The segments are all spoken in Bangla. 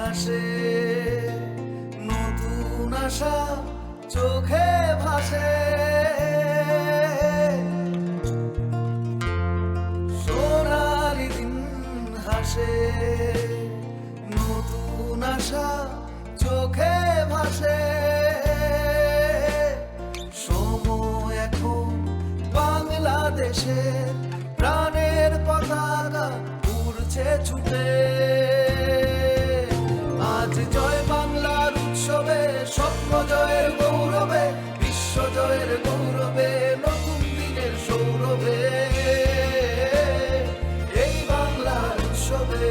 হাসে, নতুন আশা চোখে ভাসে, সোনালি দিন হাসে, নতুন আশা চোখে ভাসে। সময় এখন বাংলাদেশের প্রাণের পতাকা উড়ছে ছুটে। আজ জয় বাংলার উৎসবে, স্বপ্ন জয়ের গৌরবে, বিশ্ব জয়ের গৌরবে, নতুন দিনের সৌরভে, এই বাংলার উৎসবে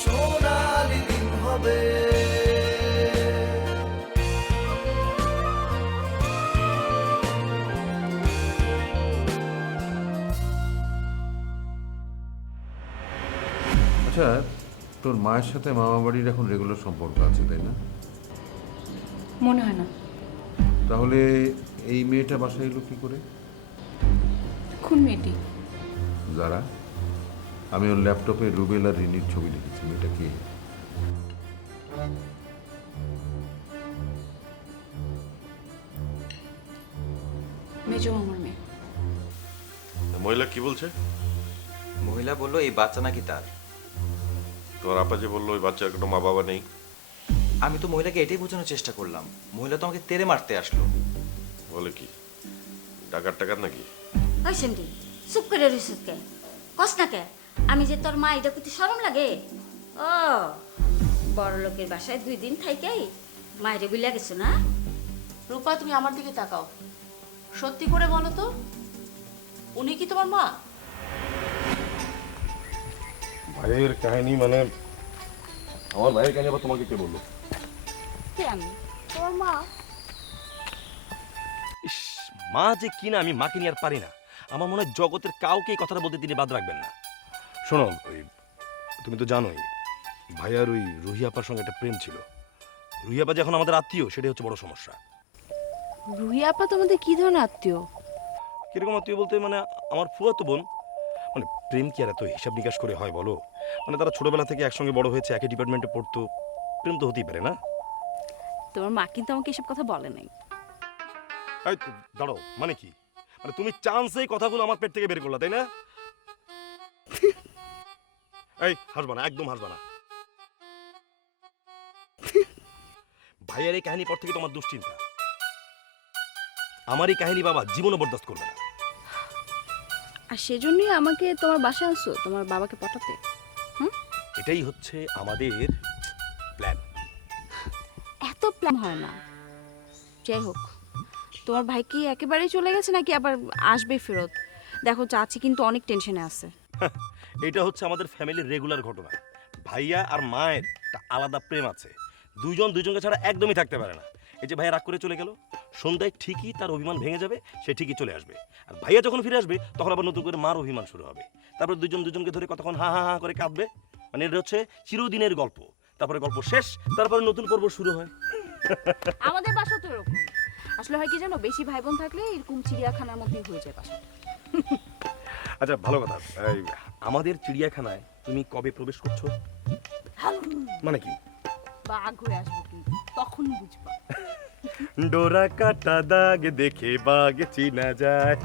সোনালি দিন হবে। আচ্ছা, তোর মায়ের সাথে মামা বাড়ির এখন রেগুলার সম্পর্ক আছে, তাই না? মনে হয় না। তাহলে এই মেয়েটা বাসায় এলো কি করে? কোন মেয়েটি? যারা, আমি ওর ল্যাপটপে রুবেল আর রিনির ছবি দেখেছি। মেয়েটা কে? মেজো মামার মেয়ে। মহিলা কি বলছে? মহিলা বলল এই বাচ্চা নাকি তার। তোমার আপা যে বললো ওই বাচ্চার কোনো মা বাবা নেই। আমি তো মহিলাকে এটাই বোঝানোর চেষ্টা করলাম। মহিলা তো আমাকে তেড়ে মারতে আসলো। বলে কি ডাকাত টাকাত নাকি? ওই সেমটি চুপ করে রইছিস কে? কস না কে? আমি যে তোর মা এটা করতে শরম লাগে? ও বড় লোকের বাসায় 2 দিন থাইকেই মায়েরে বুইলা গেছো না? রূপা, তুমি আমার দিকে তাকাও, সত্যি করে বলো তো, উনি কি তোমার মা? ভাইয়ের কাহিনী মানে আমার ভাইয়ের কাহিনী আবার তোমাকে কে বললো? কে আমি? তোর মা? ইস, মা যে কিনা আমি মাকে নিয়ে আর পারি না। আমার মনে হয় জগতের কাউকে এই কথাটা বলতে তিনি বাদ রাখবেন না। শোনো, ওই তুমি তো জানোই ভাইয়ার ওই রুহি আপার সঙ্গে একটা প্রেম ছিল। রুহি আপা যখন আমাদের আত্মীয়, সেটাই হচ্ছে বড় সমস্যা। রুহি আপা তোমাদের কি ধরনের আত্মীয়? কিরকম আত্মীয় বলতে মানে আমার ফুয়াতো বোন। মানে প্রেম কি আর এত হিসাব নিকাশ করে হয় বলো? মানে তারা ছোটবেলা থেকে একসঙ্গে বড় হয়েছে, একই ডিপার্টমেন্টে পড়তো, প্রেম তো হতেই পারে না? তোমার মা কিন্তু আমাকে এসব কথা বলে নাই। এই দাঁড়াও, মানে কি? মানে তুমি চান্সেই কথাগুলো আমার পেট থেকে বের করলা, তাই না? এই হাসবা না, একদম হাসবা না। ভাইয়ের এই কাহিনী পর থেকে তোমার দুশ্চিন্তা। আমার এই কাহিনী বাবা জীবনও বরদাস্ত করবে না। আর সেজন্যই আমাকে তোমার বাসায় আনছো, তোমার বাবাকে পটাতে। এটাই হচ্ছে আমাদের প্ল্যান। এত প্ল্যান হয় না। যাই হোক, তোমার ভাই কি একেবারেই চলে গেছে নাকি আবার আসবে ফেরত? দেখো, চাচি কিন্তু অনেক টেনশনে আছে। এটা হচ্ছে আমাদের ফ্যামিলির রেগুলার ঘটনা। ভাইয়া আর মায়ের একটা আলাদা প্রেম আছে। দুইজন দুইজনকে ছাড়া একদমই থাকতে পারে না। এই যে ভাইয়া রাগ করে চলে গেল, সন্ধ্যায় ঠিকই তার অভিমান ভেঙে যাবে, সে ঠিকই চলে আসবে। আর ভাইয়া যখন ফিরে আসবে তখন আবার নতুন করে মার অভিমান শুরু হবে। তারপর দুজন দুজনকে ধরে কতক্ষণ হা হা হা করে কাঁদবে। মানে এটা হচ্ছে চিরদিনের গল্প। তারপরে গল্প শেষ, তারপরে নতুন পর্ব শুরু হয়। আমাদের বাসা তো এরকম। আসলে হয় কি জানো, বেশি ভাই বোন থাকলে এরকম চিড়িয়াখানার মধ্যেই হয়ে যায় বাসাটা। আচ্ছা, ভালো কথা। এই আমাদের চিড়িয়াখানায় তুমি কবে প্রবেশ করছো? মানে কি? বাঘ হয়ে আসবো কিন্তু, তখন বুঝবা। ডোরা কাটা দাগ দেখে বাঘ চিনা যায়।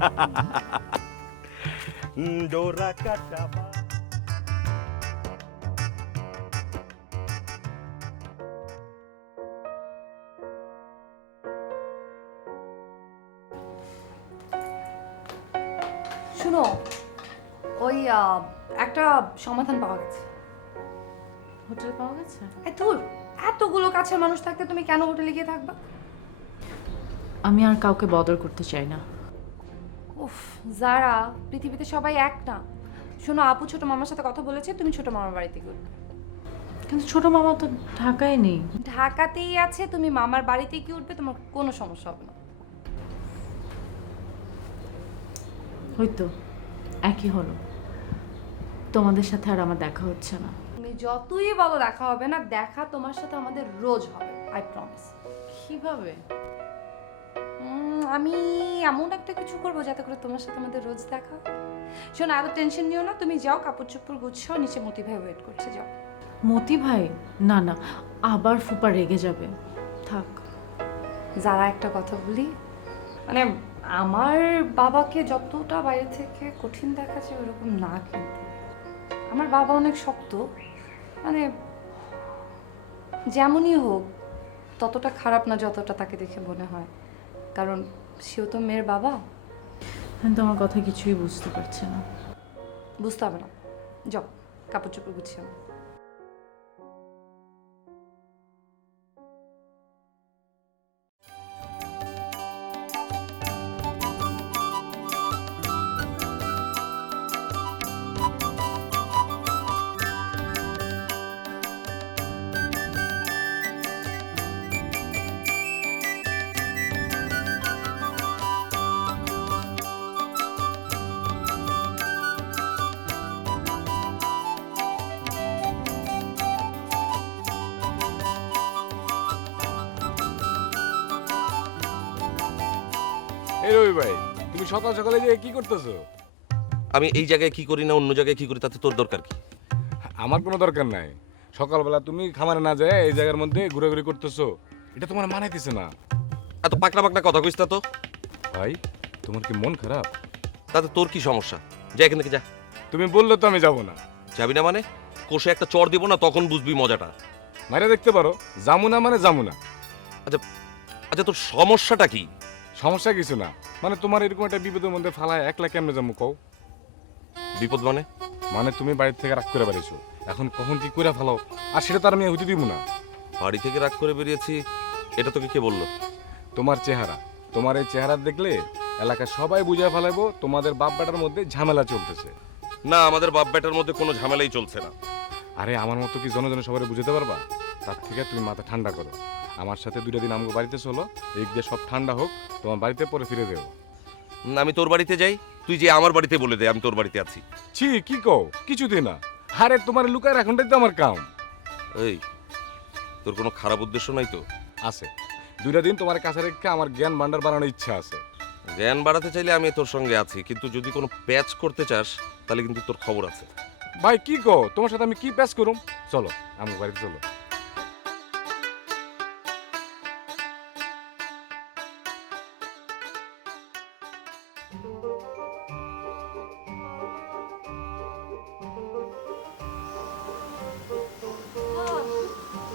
ডোরা কাটা বাঘ। শুনো, ওই একটা সমাধান পাওয়া গেছে। হোটেল পাওয়া গেছে? ধুর, এতগুলো কাছের মানুষ থাকতে তুমি কেন হোটেলে গিয়ে থাকবা? আমি আর কাউকে বদর করতে চাই না। উফ যারা, পৃথিবীতে সবাই এক না। শোনো, আপু ছোট মামার সাথে কথা বলেছে, তুমি ছোট মামার বাড়িতে গিয়ে। কিন্তু ছোট মামা তো ঢাকায় নেই। ঢাকাতেই আছে, তুমি মামার বাড়িতে কি উঠবে, তোমার কোনো সমস্যা হবে না। হয়তো একই হলো, তোমাদের সাথে আর আমার দেখা হচ্ছে না। তুমি যতই বলো দেখা হবে না, দেখা তোমার সাথে আমাদের রোজ হবে, আই প্রমিস। কিভাবে? আমি এমন একটা কিছু করবো যাতে করে তোমার সাথে আমাদের রোজ দেখা। শোনো, আরো টেনশন নিও না, তুমি যাও, কাপড় চোপড় গুছাও, নিচে মতি ভাই ওয়েট করছে, যাও। মতি ভাই, না না, আবার ফুপা রেগে যাবে, থাক। যারা একটা কথা বলি, মানে আমার বাবাকে যতটা বাইরে থেকে কঠিন দেখাচ্ছে ওরকম না, কিন্তু আমার বাবা অনেক শক্ত, মানে যেমনই হোক ততটা খারাপ না যতটা তাকে দেখে মনে হয়, কারণ সেও তো মেয়ের বাবা। কিন্তু আমার কথা কিছুই বুঝতে পারছে না। বুঝতে হবে না, যাও কাপড় চোপড় গুছিয়ে নাও। এই রবি ভাই, তুমি সকাল সকালে যে কি করতেছো? আমি এই জায়গায় কি করি না অন্য জায়গায় কি করি তাতে তোর দরকার কি? আমার কোনো দরকার নাই। সকালবেলা তুমি খামারে না যায় এই জায়গার মধ্যে ঘোরাঘুরি করতেছো, এটা তোমার মানাইতেছে না। এত পাকনা পাকনা কথা কইস না তো। ভাই, তোমার কি মন খারাপ? তাতে তোর কি সমস্যা? যা এখান থেকে যা। তুমি বললে তো আমি যাবো না। যাবি না মানে? কোষে একটা চড় দিব না, তখন বুঝবি মজাটা। মাইরা দেখতে পারো, যামু না। আচ্ছা আচ্ছা, তোর সমস্যাটা কি? সমস্যা কিছু না, মানে তোমার এরকম একটা বিপদের মধ্যে ফালায় একলা কেমনে যাবো কও? বিপদ মানে? মানে তুমি বাড়ি থেকে রাগ করে বেরিয়েছো, এখন কখন কি করে ফালাও, আর সেটা তো আর আমি হইতে দিব না। বাড়ি থেকে রাগ করে বেরিয়েছি এটা তোকে কে বললো? তোমার চেহারা, তোমার এই চেহারা দেখলে এলাকার সবাই বুঝে ফেলাইবো তোমাদের বাপ বেটার মধ্যে ঝামেলা চলতেছে। না, আমাদের বাপ বেটার মধ্যে কোনো ঝামেলাই চলছে না। আরে আমার মতো কি জনজনে সবাই বুঝতে পারবা? তার থেকে তুমি মাথা ঠান্ডা করো, আমার সাথে 2টা দিন আমাকে বাড়িতে চলো, এই যে সব ঠান্ডা হোক, তোমার বাড়িতে পরে ফিরে দেবো। আমি তোর বাড়িতে যাই, তুই যে আমার বাড়িতে বলে দে আমি তোর বাড়িতে আছি। ছি, কি কও? কিছুতেই না। আরে তোমার লুকায় রাখনটাই তো আমার কাম। এই, তোর কোনো খারাপ উদ্দেশ্য নাই তো? আছে, 2টা দিন তোমার কাছে রেখে আমার জ্ঞান ভান্ডার বানানোর ইচ্ছা আছে। জ্ঞান বাড়াতে চাইলে আমি তোর সঙ্গে আছি, কিন্তু যদি কোনো প্যাচ করতে চাস তাহলে কিন্তু তোর খবর আছে। ভাই কি কও? তোমার সাথে আমি কি প্যাচ করুম? চলো আমার বাড়িতে চলো।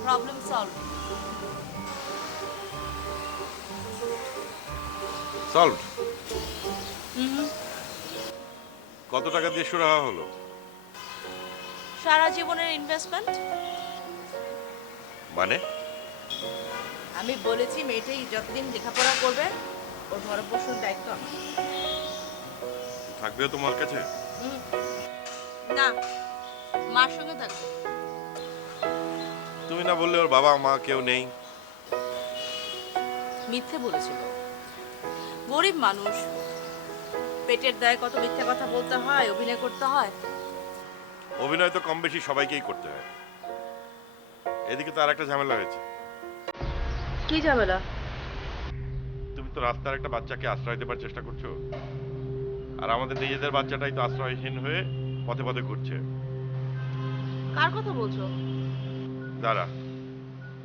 Problem solve. সলভ। কত টাকা দিয়ে শুরু হলো? সারা জীবনের ইনভেস্টমেন্ট। মানে? আমি বলেছি মেয়েটাই যতদিন লেখাপড়া করবে ওর ভরণ পোষণ দায়িত্ব আমার। থাকবেও তোমার কাছে? না, মার সঙ্গে থাকবে। তুমি না বললে ওর বাবা মা কেউ নেই? মিথ্যে বলেছিল, গরিব মানুষ, পেটের দায়ে কত মিথ্যে কথা বলতে হয়, অভিনয় করতে হয়। অভিনয় তো কম বেশি সবাইকেই করতে হয়। এদিকে তো আর একটা ঝামেলা হয়েছে। কি ঝামেলা? তুমি তো রাস্তার একটা বাচ্চাকে আশ্রয় দেবার চেষ্টা করছো, আর আমাদের নিজেদের বাচ্চাটাই তো আশ্রয়হীন হয়ে পথে পথে ঘুরছে। কার কথা বলছো? দাঁড়া,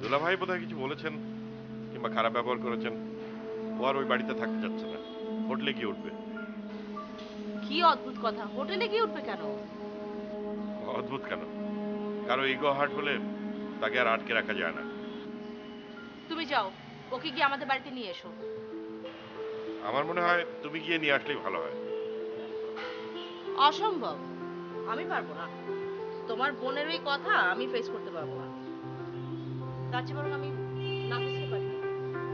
দুলা ভাই বোধহয় কিছু বলেছেন কিংবা খারাপ ব্যবহার করেছেন। ও আর ওই বাড়িতে থাকতে চাচ্ছে না, হোটেলে গিয়ে উঠবে। কি অদ্ভুত কথা, হোটেলে গিয়ে উঠবে কেন? অদ্ভুত কেন? কারো ইগো হার্ট হলে তাকে আর আটকে রাখা যায় না। তুমি যাও, ওকে গিয়ে আমাদের বাড়িতে নিয়ে এসো। আমার মনে হয় তুমি গিয়ে নিয়ে আসলেই ভালো হয়। অসম্ভব, আমি পারবো না। তোমার বোনের ওই কথা আমি ফেস করতে পারবো না। তার চেয়ে বরং আমি নাফিসকে পাঠাই,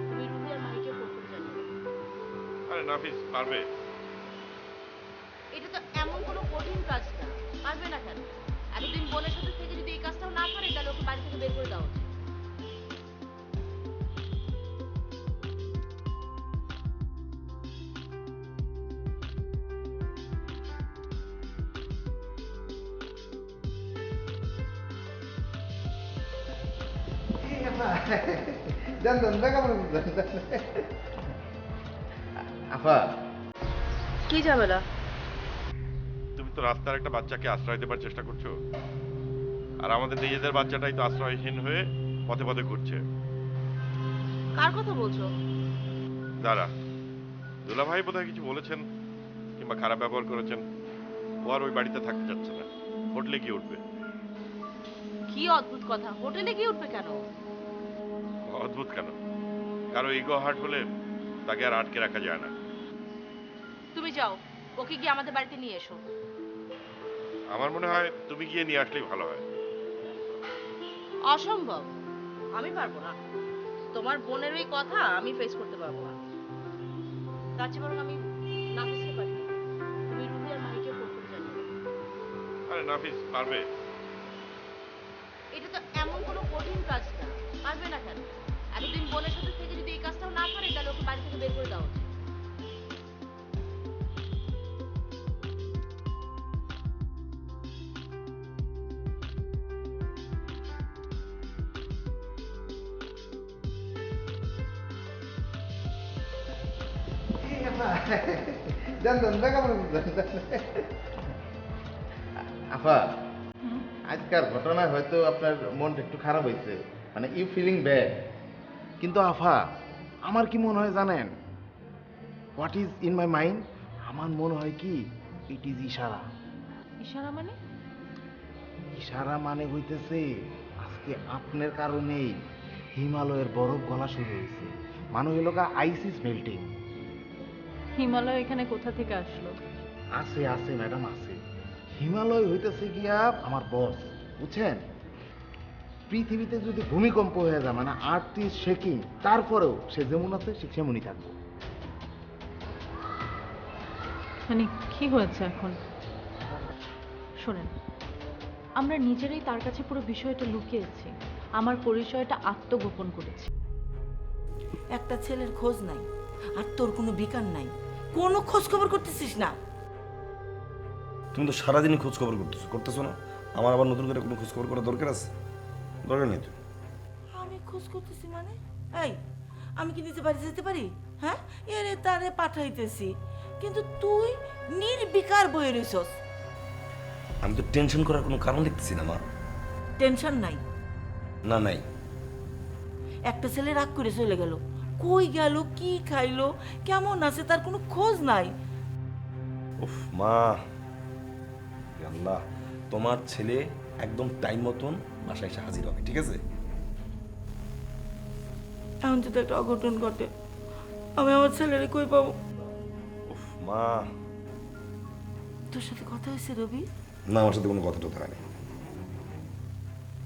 তুমি রুবি আর মাহিকে ফোন করে জানিও। আরে নাফিস পারবে? এটা তো এমন কোনো কঠিন কাজ না, পারবে না কেন? এতদিন বোনের সাথে থেকে যদি এই কাজটাও না পারে তাহলে ওকে বাড়ি থেকে বের করে দেওয়া উচিত। আপা, কি ঝামেলা? তুমি তো রাস্তার একটা বাচ্চাকে আশ্রয় দেবার চেষ্টা করছো, আর আমাদের নিজেদের বাচ্চাটাই তো আশ্রয়হীন হয়ে পথে পথে ঘুরছে। কার কথা বলছো? দাঁড়া, দুলা ভাই বোধহয় কিছু বলেছেন কিংবা খারাপ ব্যবহার করেছেন। ও আর ওই বাড়িতে থাকতে চাচ্ছে না, হোটেলে গিয়ে উঠবে। কি অদ্ভুত কথা, হোটেলে গিয়ে উঠবে কেন? অদ্ভুত কেন? কারো ইগো হার্ট হলে তাকে আর আটকে রাখা যায় না। তুমি যাও, ওকে গিয়ে আমাদের বাড়িতে নিয়ে এসো। আমার মনে হয় তুমি গিয়ে নিয়ে আসলেই ভালো হয়। অসম্ভব, আমি পারবো না। তোমার বোনের ওই কথা আমি ফেস করতে পারবো না। তার চেয়ে বরং আমি নাফিসকে পাঠিয়ে দিই। তুমি রুবি আর মাহিকে ফোন করে জানিও। আরে নাফিস পারবে। এটা তো এমন কোনো কঠিন কাজ না, পারবে না কেন? এতদিন বোনের সাথে থেকে যদি এই কাজটাও না পারে, তাহলে ওকে বাড়ি থেকে বের করে দেওয়া উচিত। আফা, আজকাল ঘটনায় হয়তো আপনার মনটা একটু খারাপ হয়েছে, মানে ইউ ফিলিং ব্যাড। কিন্তু আফা, আমার কি মনে হয় জানেন? What is in my mind? আমার মনে হয় কি ইট ইজ ইশারা। ইশারা মানে? ইশারা মানে হইতেছে আজকে আপনার কারণেই হিমালয়ের বরফ গলা শুরু হয়েছে। মানে হইল আইস ইজ মেল্টিং। হিমালয় এখানে কোথা থেকে আসলো? আছে আছে ম্যাডাম আছে। হিমালয় হইতেছে গিয়া আমার বস, বুঝছেন? পৃথিবীতে যদি ভূমিকম্প হয়ে যায়, মানে আর্থ ইজ শেকিং, তারপরেও সে যেমন আছে সে সেমনই থাকবে। মানে কি হয়েছে এখন? শোনেন, আমরা নিজেরাই তার কাছে পুরো বিষয়টা লুকিয়েছি, আমার পরিচয়টা আত্মগোপন করেছি। একটা ছেলের খোঁজ নাই, আর তোর কোনো বিকার নাই, কোনো খোঁজ খবর করতেছিস না। তুমি তো সারাদিনই খোঁজ খবর করতেছো না? আমার আবার নতুন করে কোনো খোঁজ খবর করার দরকার আছে? দরকার নেই তো। আমি খোঁজ করতেছি মানে? এই, আমি কি নিজে বাড়ি যেতে পারি? হ্যাঁ, এরে তারে পাঠাইতেছি, কিন্তু তুই নির্বিকার বয়ে রইছস। আমি তো টেনশন করার কোনো কারণ দেখতেছি না মা। টেনশন নাই? না, নাই। একটা ছেলে রাগ করে চলে গেল, কই গেল, কি খাইলো, কেমন আছে, তার কোনো খোঁজ নাই। উফ মা, আল্লাহ, তোমার ছেলে একদম টাইম মতন বাসায় এসে হাজির হবে, ঠিক আছে? এখন যদি একটা অঘটন ঘটে, আমি আমার ছেলেরে কই পাবো? উফ মা। তোর সাথে কথা হয়েছে রবি? না, আমার সাথে কোনো কথা টথা হয়নি।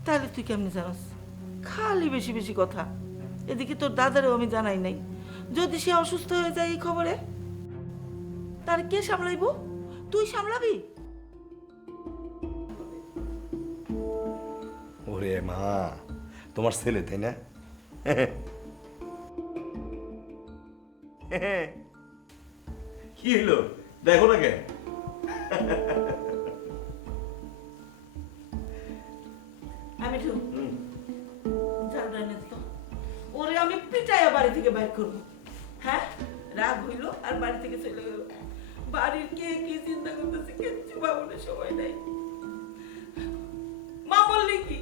তাহলে তুই কেমনি জানাস? খালি বেশি বেশি কথা। এদিকে তোর দাদারও আমি জানাই নাই। যদি সে অসুস্থ হয়ে যায় এই খবরে, তার কে সামলাইব? তুই সামলাবি? ওরে মা, তোমার ছেলে তাই না? কি হলো দেখো না কে? আমি ওরে আমি পিটাইয়া বাড়ি থেকে বাইর করবো। হ্যাঁ, রাগ হইলো আর বাড়ি থেকে চলে গেল। বাড়ির কে কি চিন্তা করতেছে কিচ্ছু ভাবনের সময় নাই। মা বললি কি?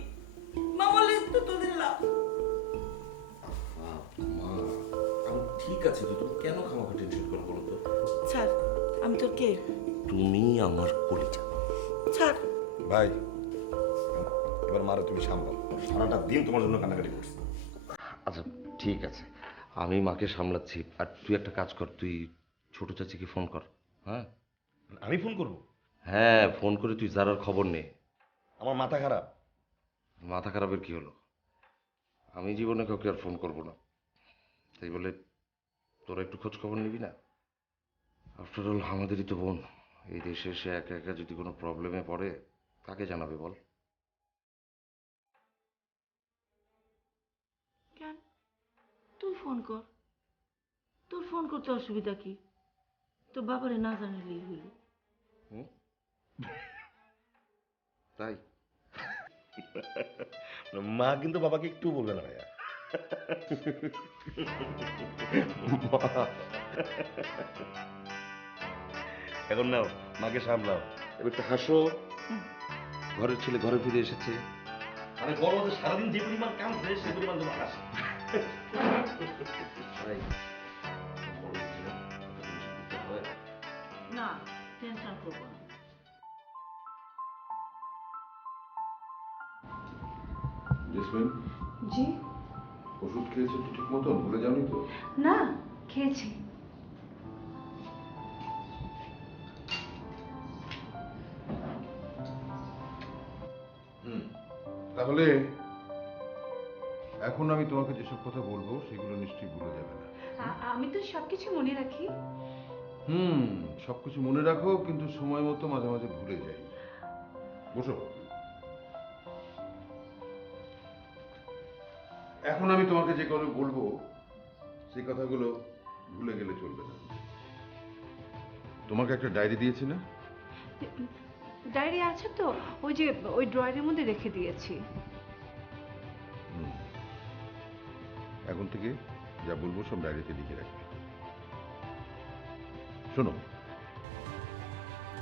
মা বললি তো তোদের লাভ। ঠিক আছে তো, তুমি কেন খামাখা টেনশন করো বলো তো? ছাড়, আমি তোর কে? তুমি আমার কলিজা। ছাড় ভাই, এবার মারো তুমি সামলাও। সারাটা দিন তোমার জন্য কান্নাকাটি করছি। আচ্ছা ঠিক আছে, আমি মাকে সামলাচ্ছি। আর তুই একটা কাজ কর, তুই ছোট চাচিকে ফোন কর। হ্যাঁ, আমি ফোন করবো? হ্যাঁ ফোন করে তুই যারার খবর নে। আমার মাথা খারাপ। মাথা খারাপের কি হলো? আমি জীবনে কাউকে আর ফোন করবো না। তাই বলে তোরা একটু খোঁজ খবর নিবি না? আফটার অল আমাদেরই তো বোন। এই দেশে এসে একা একা যদি কোনো প্রবলেমে পড়ে, কাকে জানাবে বল? কেন? তুই ফোন কর। তোর ফোন করতে অসুবিধা কি? তোর বাবারে না জানালেই হইল। তাই মা কিন্তু বাবাকে একটু বলবে না ভাইয়া। এখন নাও, মাকে সামলাও। এবার তো হাসো, ঘরের ছেলে ঘরে ফিরে এসেছে। মানে বড় যে সারাদিন যে পরিমাণ কাম করে সে পরিমাণ তোমার আসে ভাই, বড় ছেলে, বুঝতে হয়। না টেনশন করবো না। জেসমিন, জি ওষুধ খেয়েছো তো ঠিক মতন? ভুলে যাওনি তো? না খেয়েছি। তাহলে এখন আমি তোমাকে যেসব কথা বলবো সেগুলো নিশ্চয়ই ভুলে যাবে না। আমি তো সবকিছু মনে রাখি। সবকিছু মনে রাখো, কিন্তু সময় মতো মাঝে মাঝে ভুলে যাই। বসো। এখন আমি তোমাকে যে কথা বলবো সেই কথাগুলো ভুলে গেলে চলবে না। তোমাকে একটা ডায়েরি দিয়েছি না? ডায়েরি আছে তো, ওই যে ওই ড্রয়ারের মধ্যে রেখে দিয়েছি। এখন থেকে যা বলবো সব ডায়েরিতে লিখে রাখবে। শোনো,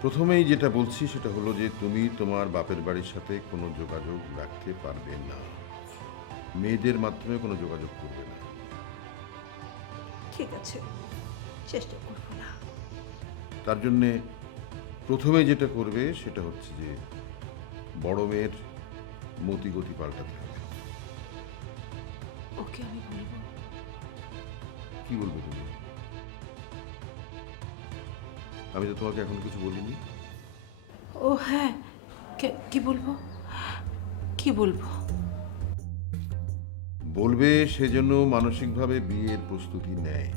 প্রথমেই যেটা বলছি সেটা হলো যে তুমি তোমার বাপের বাড়ির সাথে কোনো যোগাযোগ রাখতে পারবে না। মেয়েদের মাধ্যমে কোনো যোগাযোগ করবে না। ঠিক আছে, চেষ্টা করবো না। তার জন্যে প্রথমে যেটা করবে সেটা হচ্ছে যে বড় মেয়ের মতিগতি পাল্টাতে হবে। ওকে আমি বলবো। কি বলবে তুমি? আমি তো তোমাকে এখন কিছু বলিনি। ও হ্যাঁ, কি বলবো? কি বলবো? বলবে সে যেন মানসিকভাবে বিয়ের প্রস্তুতি নেয়।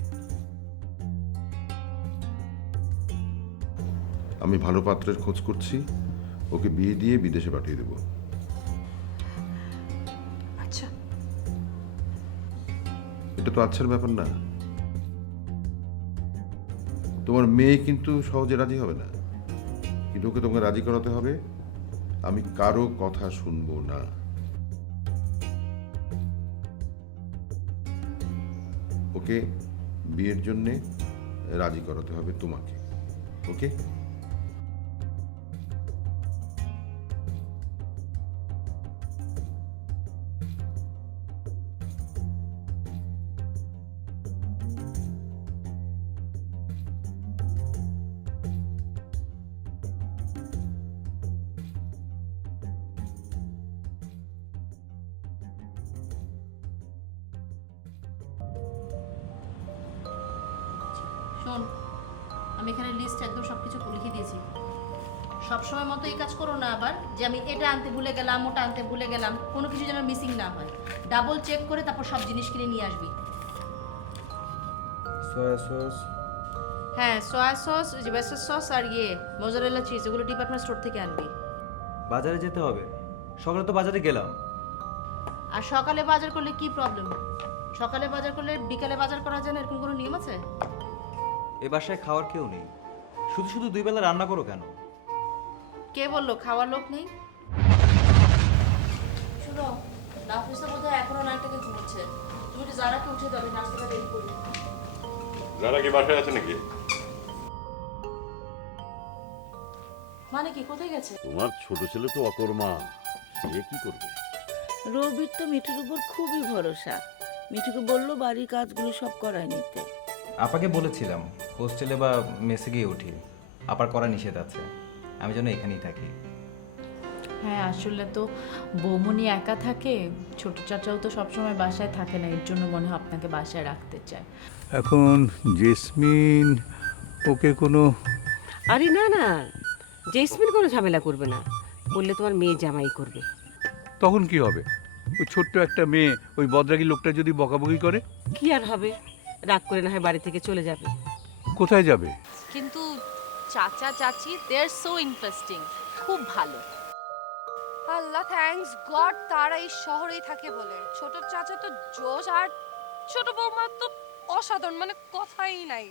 আমি ভালো পাত্রের খোঁজ করছি, ওকে বিয়ে দিয়ে বিদেশে পাঠিয়ে দেব। আচ্ছা। এটা তো আচ্ছার ব্যাপার না। তোমার মেয়ে কিন্তু সহজে রাজি হবে না, কিন্তু ওকে তোমাকে রাজি করাতে হবে। আমি কারো কথা শুনবো না। ওকে বিয়ের জন্যে রাজি করাতে হবে তোমাকে। ওকে? শোন, আমি এখানে লিস্ট একদম সবকিছু লিখে দিয়েছি। সবসময় মতো এই কাজ করো না আবার, যে আমি এটা আনতে ভুলে গেলাম, ওটা আনতে ভুলে গেলাম, কোনো কিছু যেন মিসিং না হয়। ডাবল চেক করে তারপর সব জিনিস কিনে নিয়ে আসবি। সয়া সস, হ্যাঁ, সয়া সস, বেসার সস আর মোজারেলা চিজ, এগুলো ডিপার্টমেন্ট স্টোর থেকে আনবি। বাজারে যেতে হবে। সকালে তো বাজারে গেলাম। আর সকালে বাজার করলে কি প্রবলেম? সকালে বাজার করলে বিকালে বাজার করা যায় না, এরকম কোনো নিয়ম আছে? এ বাসায় খাওয়ার কেউ নেই, শুধু শুধু দুই বেলা রান্না করো কেন? কে বললো খাওয়ার লোক নেই? শুনো, নাফিসা বোধহয় এখনো নাইটটাকে ঘুমোচ্ছে। তুমি একটু যারাকে উঠে দাও, আমি নাস্তাটা রেডি করি। যারা কি বাসায় আছে নাকি? মানে কি, কোথায় গেছে? তোমার ছোট ছেলে তো অকর্মা, সে কি করবে? রবির তো মিঠুর উপর খুবই ভরসা। মিঠুকে বললো বাড়ির কাজগুলো সব করায় নিতে। আপাকে বলেছিলাম হোস্টেলে বা মেসে গিয়ে উঠি, আপার করা নিষেধ আছে, আমি যেন এখানেই থাকি। হ্যাঁ, আসলে তো বৌমনি একা থাকে, ছোট চাচাও তো সবসময় বাসায় থাকে না, এর জন্য মনে হয় আপনাকে বাসায় রাখতে চায়। এখন জেসমিন ওকে কোনো... আরে না না, জেসমিন কোনো ঝামেলা করবে না, বললে তোমার মেয়ে জামাই করবে। তখন কি হবে? ওই ছোট্ট একটা মেয়ে ওই বদরাগী লোকটা যদি বকাবকি করে? কি আর হবে, রাগ করে না হয় বাড়ি থেকে চলে যাবে। কোথায় যাবে? কিন্তু চাচা চাচি দে আর সো ইন্টারেস্টিং, খুব ভালো। আল্লাহ থ্যাঙ্কস গড তারা এই শহরেই থাকে বলে। ছোট চাচা তো জোশ, আর ছোট বৌমা তো অসাধারণ, মানে কথাই নাই।